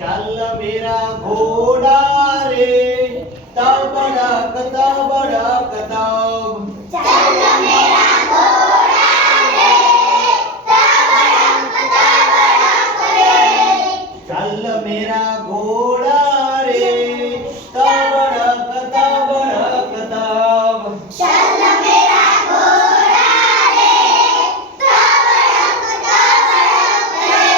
चल मेरा घोड़ा रे तबड़क तबड़क तब। चल मेरा घोड़ा रे तबड़क तबड़क रे। चल मेरा घोड़ा रे तबड़क तबड़क तब। चल मेरा घोड़ा रे तबड़क तबड़क रे।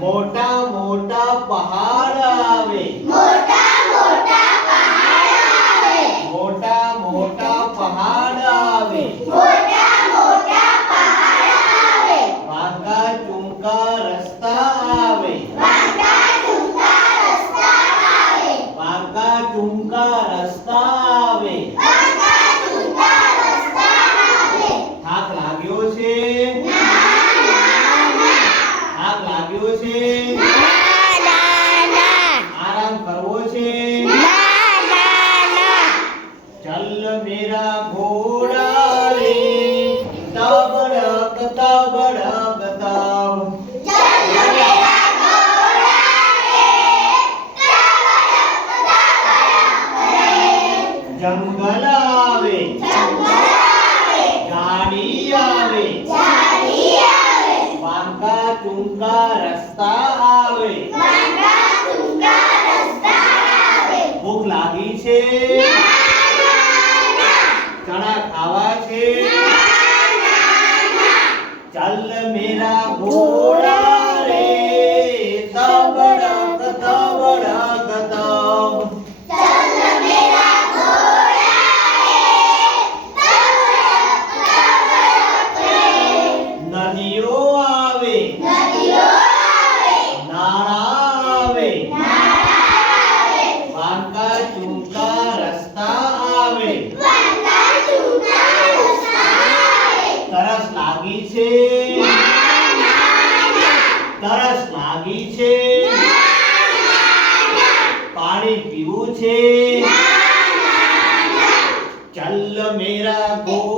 मोटा मोटा पहाड़ आवे मोटा मोटा पहाड़ आवे। मोटा मोटा पहाड़ आवे मोटा मोटा पहाड़ आवे। वांका चूंका रस्ता आवे वांका चूंका रस्ता आवे। वांका चूंका रस्ता आवे। वांका चूंका रस्ता आवे। થાક લાગ્યો છે ના ના ના થાક લાગ્યો છે ના ના ના આરામ કરવો છે ના ના ના। चल मेरा घोड़ा रे तबड़क तबड़क तब। चल मेरा घोड़ा रे तबड़क तबड़क रे। जंगल आवे जंगल आवे। गाड़ी आवे झाड़ी आवे। वांका चूंका रस्ता आवे। वांका चूंका रस्ता आवे। भूख लागी છે ના ના ના ચણા ખાવા છે ના ના ના। चल मेरा घोड़ा रे तबड़क तबड़क तब। चल मेरा घोड़ा रे तबड़क तबड़क रे। नदियों आवे नदियों आवे। नाला आवे नाला आवे। वांका चूंका रस्ता आवे। वांका चूंका रस्ता आवे। तरस लागी છે ના ના ના तरस लागी છે ના ના ના પાણી પીવું છે ના ના ના। चल मेरा घोड़ा